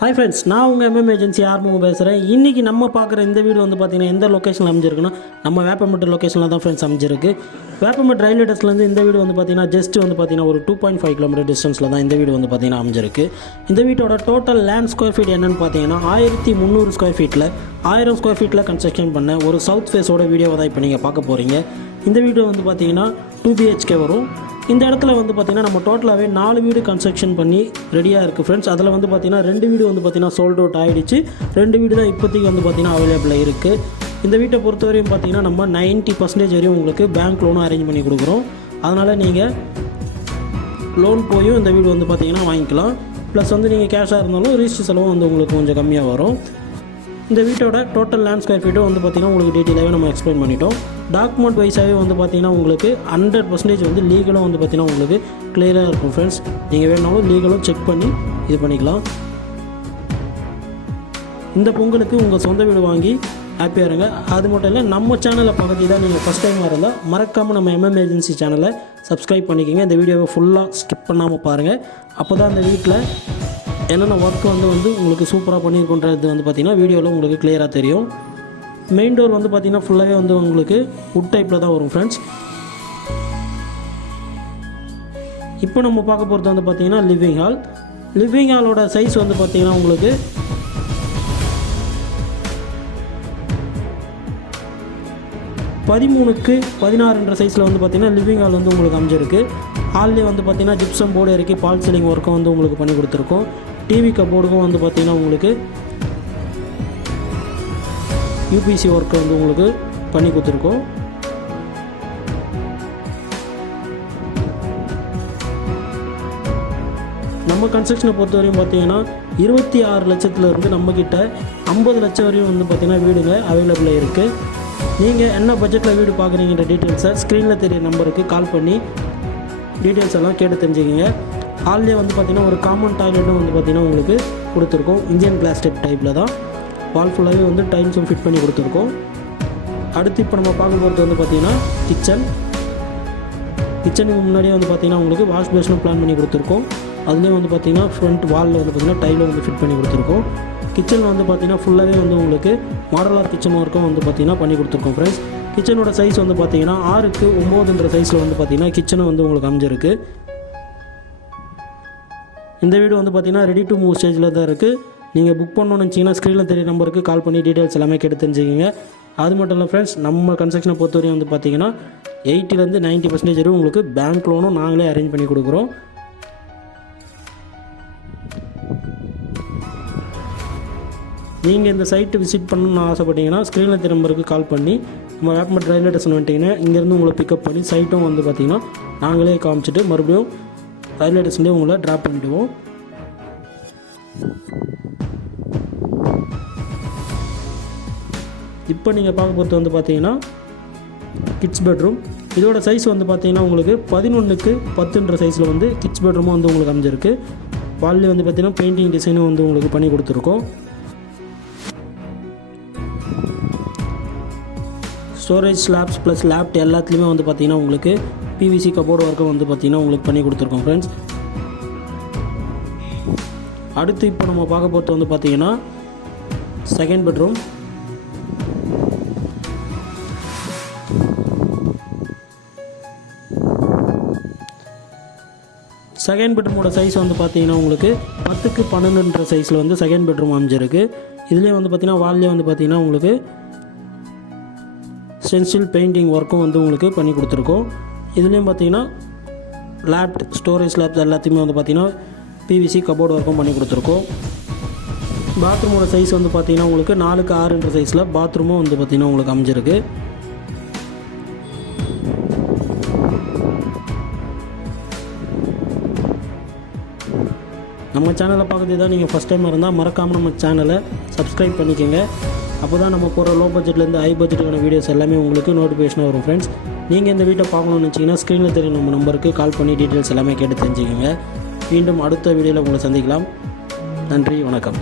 Hi friends நான் உங்கள் MM agency Arumugam பேசுகிறேன் இன்றைக்கி நம்ம பார்க்குற இந்த வீடு வந்து பார்த்தீங்கன்னா எந்த லொக்கேஷனில் அமைஞ்சிருக்குன்னா நம்ம வேப்பமட்டு லொக்கேஷனில் தான் ஃப்ரெண்ட்ஸ் அமைஞ்சிருக்கு. வேப்பமட்டு ரயில்வே டெஸ்ட்லேருந்து இந்த வீடு வந்து பார்த்தீங்கன்னா ஜஸ்ட் வந்து பார்த்தீங்கன்னா ஒரு டூ பாயிண்ட் ஃபைவ் கிலோமீட்டர் டிஸ்டன்ஸில் தான் இந்த வீடு வந்து பார்த்தீங்கன்னா அமைஞ்சிருக்கு. இந்த வீட்டோட டோட்டல் லேண்ட் ஸ்கொயர் ஃபீட் என்னென்னு பார்த்தீங்கன்னா ஆயிரத்தி முந்நூறு ஸ்கொயர் ஃபீட்டில் ஆயிரம் ஸ்கொயர் ஃபீட்டில் கன்ஸ்ட்ரக்ஷன் பண்ண ஒரு சவுத் ஃபேஸோட வீடியோவை தான் இப்போ நீங்கள் பார்க்க போகிறீங்க இந்த வீடு வந்து பார்த்தீங்கன்னா டூ பிஹெச்கே வரும். இந்த இடத்துல வந்து பார்த்திங்கன்னா நம்ம டோட்டலாகவே நாலு வீடு கன்ஸ்ட்ரக்ஷன் பண்ணி ரெடியாக இருக்குது ஃப்ரெண்ட்ஸ் அதில் வந்து பார்த்திங்கன்னா ரெண்டு வீடு வந்து பார்த்திங்கன்னா சோல்ட் அவுட் ஆகிடுச்சு ரெண்டு வீடு தான் இப்போதைக்கு வந்து பார்த்திங்கன்னா அவைலபிளாக இருக்குது இந்த வீட்டை பொறுத்தவரையும் பார்த்திங்கன்னா நம்ம 90% பர்சன்டேஜ் வரையும் உங்களுக்கு பேங்க் லோனும் அரேஞ்ச் பண்ணி கொடுக்குறோம். அதனால் நீங்கள் லோன் போயும் இந்த வீடு வந்து பார்த்திங்கன்னா வாங்கிக்கலாம். ப்ளஸ் வந்து நீங்கள் கேஷாக இருந்தாலும் ரிஜிஸ்டர் செலவும் வந்து உங்களுக்கு கொஞ்சம் கம்மியாக வரும். இந்த வீட்டோட டோட்டல் லேண்ட் ஸ்கொயர் ஃபீட்டும் வந்து பார்த்திங்கன்னா உங்களுக்கு டீட்டெயிலாகவே நம்ம எக்ஸ்பிளைன் பண்ணிட்டோம். டாக்குமெண்ட் வைஸாகவே வந்து பார்த்திங்கன்னா உங்களுக்கு ஹண்ட்ரட் பர்சன்டேஜ் வந்து லீகலும் வந்து பார்த்திங்கன்னா உங்களுக்கு கிளியராக இருக்கும் ஃப்ரெண்ட்ஸ் நீங்கள் வேணாலும் லீகலும் செக் பண்ணி இது பண்ணிக்கலாம். இந்த பொங்கலுக்கு உங்கள் சொந்த வீடு வாங்கி ஹாப்பியாக இருங்க. அது மட்டும் இல்லை நம்ம சேனலை பக்கத்தில் தான் நீங்கள் ஃபஸ்ட் டைமாக இருந்தால் மறக்காமல் நம்ம எம்எம் ஏஜென்சி சேனலை சப்ஸ்கிரைப் பண்ணிக்கோங்க. இந்த வீடியோவை ஃபுல்லாக ஸ்கிப் பண்ணாமல் பாருங்கள் அப்போ தான் அந்த வீட்டில் என்னென்ன ஒர்க் வந்து வந்து உங்களுக்கு சூப்பராக பண்ணியிருக்கோன்றது வந்து பார்த்திங்கன்னா வீடியோவில் உங்களுக்கு கிளியராக தெரியும். மெயின் டோர் வந்து பார்த்திங்கன்னா ஃபுல்லாகவே வந்து உங்களுக்கு உட் டைப்பில் தான் வரும் ஃப்ரெண்ட்ஸ் இப்போ நம்ம பார்க்க போகிறது வந்து பார்த்திங்கன்னா லிவிங் ஹால் லிவிங் ஹாலோட சைஸ் வந்து பார்த்திங்கன்னா உங்களுக்கு பதிமூணுக்கு பதினாறுன்ற சைஸில் வந்து பார்த்திங்கன்னா லிவிங் ஹால் வந்து உங்களுக்கு அமைஞ்சிருக்கு. ஹால்லே வந்து பார்த்திங்கன்னா ஜிப்சம் போர்டு இறக்கி பால் சீலிங் ஒர்க்கும் வந்து உங்களுக்கு பண்ணி கொடுத்துருக்கோம். டிவி கபோர்டுக்கும் வந்து பார்த்திங்கன்னா உங்களுக்கு யூபிசி ஒர்க்கை வந்து உங்களுக்கு பண்ணி கொடுத்துருக்கோம். நம்ம கன்ஸ்ட்ரக்ஷனை பொறுத்த வரையும் பார்த்தீங்கன்னா இருபத்தி ஆறு லட்சத்துலேருந்து நம்மக்கிட்ட ஐம்பது லட்சம் வரையும் வந்து பார்த்திங்கன்னா வீடுங்க அவைலபிளாக இருக்குது நீங்கள் என்ன பட்ஜெட்டில் வீடு பார்க்குறீங்கிற டீட்டெயில்ஸை ஸ்க்ரீனில் தெரிய நம்பருக்கு கால் பண்ணி டீட்டெயில்ஸ் எல்லாம் கேட்டு தெரிஞ்சுக்கிங்க. ஹால்லே வந்து பார்த்திங்கன்னா ஒரு காமன் டாய்லெட்டும் வந்து பார்த்திங்கன்னா உங்களுக்கு கொடுத்துருக்கோம் இந்தியன் பிளாஸ்டிக் டைப்பில் தான் வால் ஃபுல்லாகவே வந்து டைல்ஸும் ஃபிட் பண்ணி கொடுத்துருக்கோம் அடுத்து இப்போ நம்ம பார்க்க போகிறது வந்து பார்த்திங்கன்னா கிச்சன் கிச்சனுக்கு முன்னாடியே வந்து பார்த்திங்கன்னா உங்களுக்கு வாஷ் பேஷனும் பிளான் பண்ணி கொடுத்துருக்கோம் அதுலேயும் வந்து பார்த்திங்கன்னா ஃப்ரண்ட் வாலில் வந்து பார்த்திங்கன்னா டைலும் வந்து ஃபிட் பண்ணி கொடுத்துருக்கோம் கிச்சன் வந்து பார்த்திங்கன்னா ஃபுல்லாகவே வந்து உங்களுக்கு மாடலார் கிச்சன் ஒர்க்கும் வந்து பார்த்திங்கன்னா பண்ணி கொடுத்துருக்கோம் ஃப்ரெண்ட்ஸ் கிச்சனோட சைஸ் வந்து பார்த்திங்கன்னா ஆறுக்கு ஒம்போதுன்ற சைஸில் வந்து பார்த்திங்கன்னா கிச்சனை வந்து உங்களுக்கு அமைஞ்சிருக்கு இந்த வீடு வந்து பார்த்திங்கன்னா ரெடி டு மூவ் ஸ்டேஜில் தான் இருக்குது நீங்கள் புக் பண்ணணும்னு நினச்சிங்கன்னா ஸ்க்ரீனில் தெரிய நம்பருக்கு கால் பண்ணி டீட்டெயில்ஸ் எல்லாமே கேட்டு தெரிஞ்சுக்கிங்க. அது மட்டும் இல்லை ஃப்ரெண்ட்ஸ் நம்ம கன்ஸ்ட்ரக்ஷனை பொறுத்தவரையும் வந்து பார்த்தீங்கன்னா எயிட்டிலேருந்து நைன்ட்டி பர்சன்டேஜ் வரையும் உங்களுக்கு பேங்க் லோனும் நாங்களே அரேஞ்ச் பண்ணி கொடுக்குறோம். நீங்கள் இந்த சைட்டு விசிட் பண்ணணும்னு ஆசைப்பட்டீங்கன்னா ஸ்க்ரீனில் நம்பருக்கு கால் பண்ணி நம்ம வேப்பமட் ரயில்வே ஸ்டேஷன் வந்துட்டிங்கன்னா இங்கேருந்து உங்களை பிக்கப் பண்ணி சைட்டும் வந்து பார்த்திங்கன்னா நாங்களே காமிச்சிட்டு மறுபடியும் ரயில்வே ஸ்டேஷன்லேயே உங்களை ட்ராப் பண்ணிவிடுவோம் இப்போ நீங்கள் பார்க்க போகிறது வந்து பார்த்தீங்கன்னா கிட்ஸ் பெட்ரூம் இதோட சைஸ் வந்து பார்த்தீங்கன்னா உங்களுக்கு பதினொன்றுக்கு பத்துன்ற சைஸில் வந்து கிட்ஸ் பெட்ரூமும் வந்து உங்களுக்கு அமைஞ்சிருக்கு. வால்லே வந்து பார்த்தீங்கன்னா பெயிண்டிங் டிசைனும் வந்து உங்களுக்கு பண்ணி கொடுத்துருக்கோம். ஸ்டோரேஜ் ஸ்லாப்ஸ் ப்ளஸ் லேப்ட் எல்லாத்துலேயுமே வந்து பார்த்தீங்கன்னா உங்களுக்கு பிவிசி கபோர்டு ஒர்க்கும் வந்து பார்த்திங்கன்னா உங்களுக்கு பண்ணி கொடுத்துருக்கோம் ஃப்ரெண்ட்ஸ் அடுத்து இப்போ நம்ம பார்க்க போகிறது வந்து பார்த்தீங்கன்னா செகண்ட் பெட்ரூம் செகண்ட் பெட்ரூமோட சைஸ் வந்து பார்த்தீங்கன்னா உங்களுக்கு பத்துக்கு பன்னெண்டுன்ற சைஸில் வந்து செகண்ட் பெட்ரூம் அமைஞ்சிருக்கு. இதுலேயே வந்து பார்த்திங்கன்னா வால்லே வந்து பார்த்திங்கன்னா உங்களுக்கு ஸ்டென்சில் பெயிண்டிங் ஒர்க்கும் வந்து உங்களுக்கு பண்ணி கொடுத்துருக்கோம். இதுலேயும் பார்த்தீங்கன்னா லேப் ஸ்டோரேஜ் லேப்ஸ் எல்லாத்தையுமே வந்து பார்த்திங்கன்னா பிவிசி கபோர்டு ஒர்க்கும் பண்ணி கொடுத்துருக்கோம். பாத்ரூமோட சைஸ் வந்து பார்த்திங்கன்னா உங்களுக்கு நாலுக்கு ஆறுன்ற சைஸில் பாத்ரூமும் வந்து பார்த்தீங்கன்னா உங்களுக்கு அமைஞ்சிருக்கு. நம்ம சேனலை பார்க்குறது தான் நீங்கள் ஃபஸ்ட் டைம் இருந்தால் மறக்காமல் நம்ம சேனலை சப்ஸ்கிரைப் பண்ணிக்கோங்க. அப்போ தான் நம்ம போகிற லோ பட்ஜெட்லேருந்து ஹை பட்ஜெட்டுக்கான வீடியோஸ் எல்லாமே உங்களுக்கு நோட்டிஃபிகேஷனாக வரும் ஃப்ரெண்ட்ஸ் நீங்கள் இந்த வீட்டை பார்க்கணும்னு நினச்சிங்கன்னா ஸ்க்ரீனில் தெரியும் நம்ம நம்பருக்கு கால் பண்ணி டீட்டெயில்ஸ் எல்லாமே கேட்டு தெரிஞ்சுக்கோங்க. மீண்டும் அடுத்த வீடியோவில் உங்களை சந்திக்கலாம். நன்றி வணக்கம்.